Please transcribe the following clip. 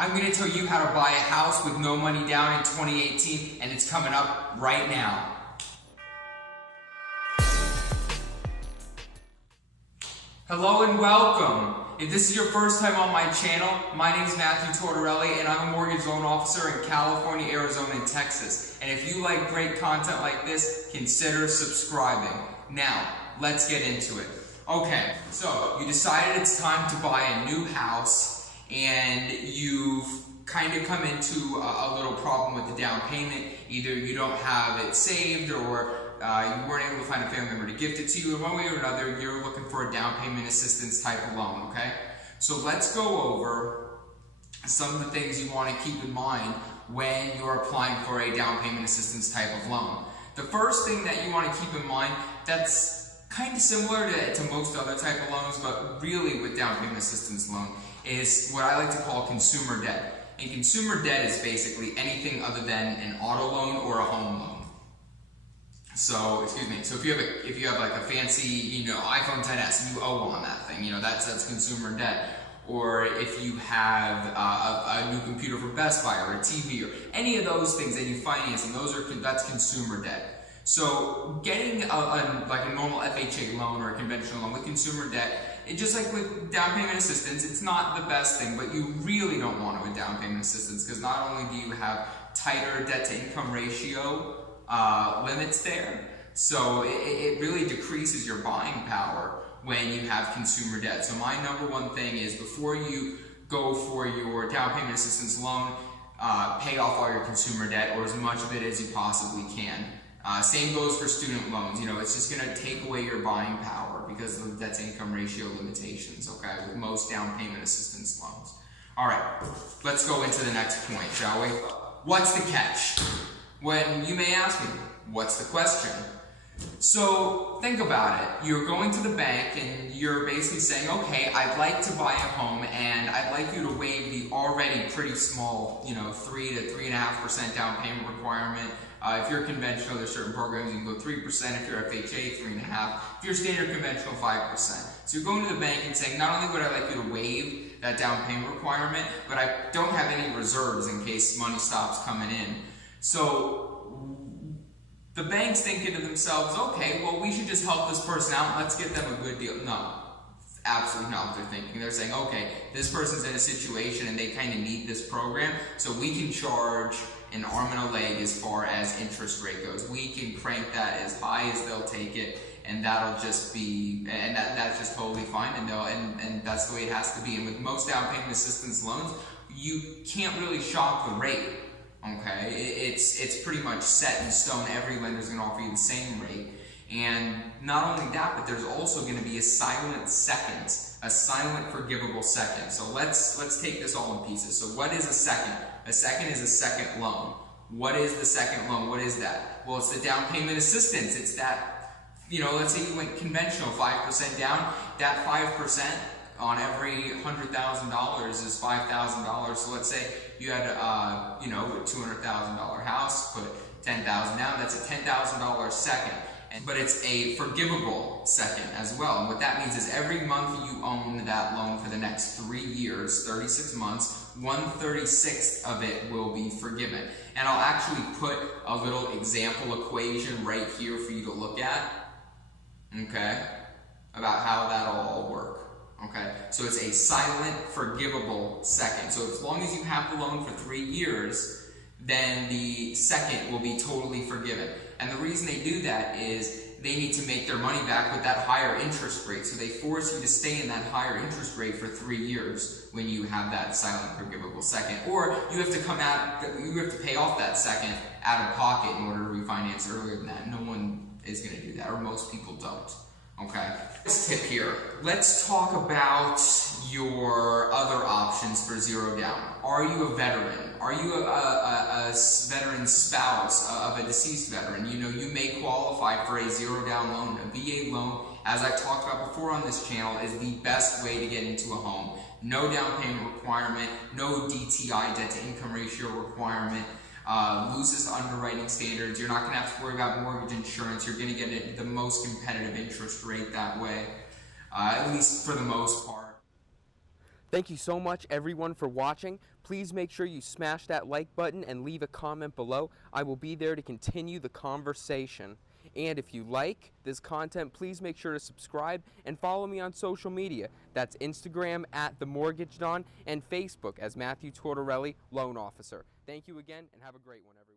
I'm going to tell you how to buy a house with no money down in 2018, and it's coming up right now. Hello and welcome. If this is your first time on my channel, my name is Matthew Tortorelli, and I'm a mortgage loan officer in California, Arizona, and Texas. And if you like great content like this, consider subscribing. Now, let's get into it. Okay, so you decided it's time to buy a new house, and you've kind of come into a little problem with the down payment. Either you don't have it saved, or you weren't able to find a family member to gift it to you. In one way or another, you're looking for a down payment assistance type of loan, okay? So let's go over some of the things you want to keep in mind when you're applying for a down payment assistance type of loan. The first thing that you want to keep in mind that's kind of similar to most other type of loans, but really with down payment assistance loan, is what I like to call consumer debt. And consumer debt is basically anything other than an auto loan or a home loan. So, so if you have like a fancy, iPhone XS, you owe on that thing, that's consumer debt. Or if you have a new computer for Best Buy or a TV or any of those things that you finance, and that's consumer debt. So getting like a normal FHA loan or a conventional loan with consumer debt, just like with down payment assistance, it's not the best thing, but you really don't want it with down payment assistance, because not only do you have tighter debt to income ratio limits there, so it really decreases your buying power when you have consumer debt. So my number one thing is, before you go for your down payment assistance loan, pay off all your consumer debt, or as much of it as you possibly can. Same goes for student loans. It's just going to take away your buying power because of the debt to income ratio limitations, okay, with most down payment assistance loans. All right, let's go into the next point, shall we? What's the catch? When you may ask me, what's the question? So think about it. You're going to the bank and you're basically saying, okay, I'd like to buy a home, and I'd like you to waive the already pretty small, 3 to 3.5% down payment requirement. If you're conventional, there's certain programs you can go 3%. If you're FHA, 3.5%. If you're standard conventional, 5%. So you're going to the bank and saying, not only would I like you to waive that down payment requirement, but I don't have any reserves in case money stops coming in. So the bank's thinking to themselves, okay, well, we should just help this person out and let's get them a good deal. No, absolutely not what they're thinking. They're saying, okay, this person's in a situation and they kind of need this program, so we can charge an arm and a leg as far as interest rate goes. We can crank that as high as they'll take it, and that'll just be, and that's just totally fine, and that's the way it has to be. And with most down payment assistance loans, you can't really shop the rate. Okay, it's pretty much set in stone. Every lender's going to offer you the same rate. And not only that, but there's also going to be a silent second, a silent forgivable second. So let's take this all in pieces. So what is a second? A second is a second loan. What is the second loan? What is that? Well, it's the down payment assistance. It's that, let's say you went conventional, 5% down. That 5% on every $100,000 is $5,000. So let's say you had a $200,000 house, put $10,000 down. That's a $10,000 second. But it's a forgivable second as well. And what that means is every month you own that loan for the next 3 years, 36 months, 1/36 of it will be forgiven. And I'll actually put a little example equation right here for you to look at, okay, about how that'll all work. Okay, so it's a silent forgivable second. So as long as you have the loan for 3 years, then the second will be totally forgiven. And the reason they do that is they need to make their money back with that higher interest rate. So they force you to stay in that higher interest rate for 3 years when you have that silent forgivable second. Or you have to pay off that second out of pocket in order to refinance earlier than that. No one is going to do that, or most people don't. Okay, this tip here. Let's talk about your other options for zero down. Are you a veteran? Are you a veteran spouse of a deceased veteran? You may qualify for a zero down loan. A VA loan, as I talked about before on this channel, is the best way to get into a home. No down payment requirement, no DTI, debt to income ratio requirement. Loosest underwriting standards. You're not going to have to worry about mortgage insurance. You're going to get the most competitive interest rate that way, at least for the most part. Thank you so much, everyone, for watching. Please make sure you smash that like button and leave a comment below. I will be there to continue the conversation. And if you like this content, please make sure to subscribe and follow me on social media. That's Instagram at The Mortgage Don and Facebook as Matthew Tortorelli, Loan Officer. Thank you again, and have a great one, everyone.